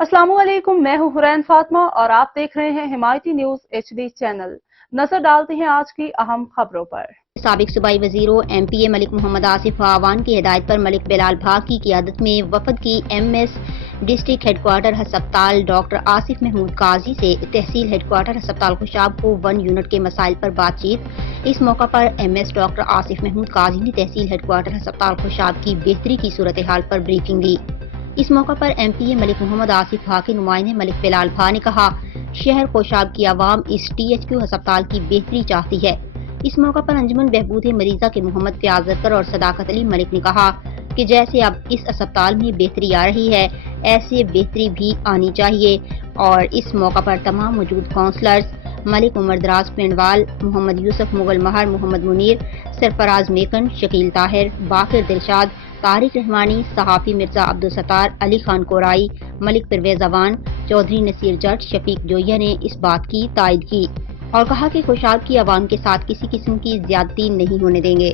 अस्सलाम वालेकुम, मैं हूं हुरैन फातिमा और आप देख रहे हैं हिमायती न्यूज HD चैनल। नजर डालते हैं आज की अहम खबरों पर। साबिक सूबाई वजीरों MPA मलिक मोहम्मद आसिफ आवान की हिदायत पर मलिक बिलाल भाग की क़ियादत में वफद की MS डिस्ट्रिक्ट हेडक्वार्टर अस्पताल डॉक्टर आसिफ महमूद काजी से तहसील हेडक्वार्टर अस्पताल खुशाब को 1 यूनिट के मसाइल पर बातचीत। इस मौका पर MS डॉक्टर आसिफ महमूद काजी ने तहसील हेडक्वार्टर अस्पताल खुशाब की बेहतरी की सूरत हाल पर ब्रीफिंग दी। इस मौका पर MPA मलिक मोहम्मद आसिफ भा के नुमाइंदे मलिक बिलाल भा ने कहा, शहर खुशाब की आवाम इस THQ अस्पताल की बेहतरी चाहती है। इस मौका पर अंजुमन बहबूद मरीजा के मोहम्मद फयाज अख्तर और सदाकत अली मलिक ने कहा कि जैसे अब इस अस्पताल में बेहतरी आ रही है, ऐसे बेहतरी भी आनी चाहिए। और इस मौका पर तमाम मौजूद काउंसलर्स मलिक उमर दराज पिंडवाल, मोहम्मद यूसुफ मुगल महर, मोहम्मद मुनीर, सरफराज मेकन, शकील ताहिर, बाकिर दिलशाद, तारिक रहमानी, सहाफी मिर्जा अब्दुल सत्तार, अली खान कोराई, मलिक परवेज अवान, चौधरी नसीर जट, शफीक जोया ने इस बात की तायद की और कहा कि खुशाब की आवाम के साथ किसी किस्म की ज्यादती नहीं होने देंगे।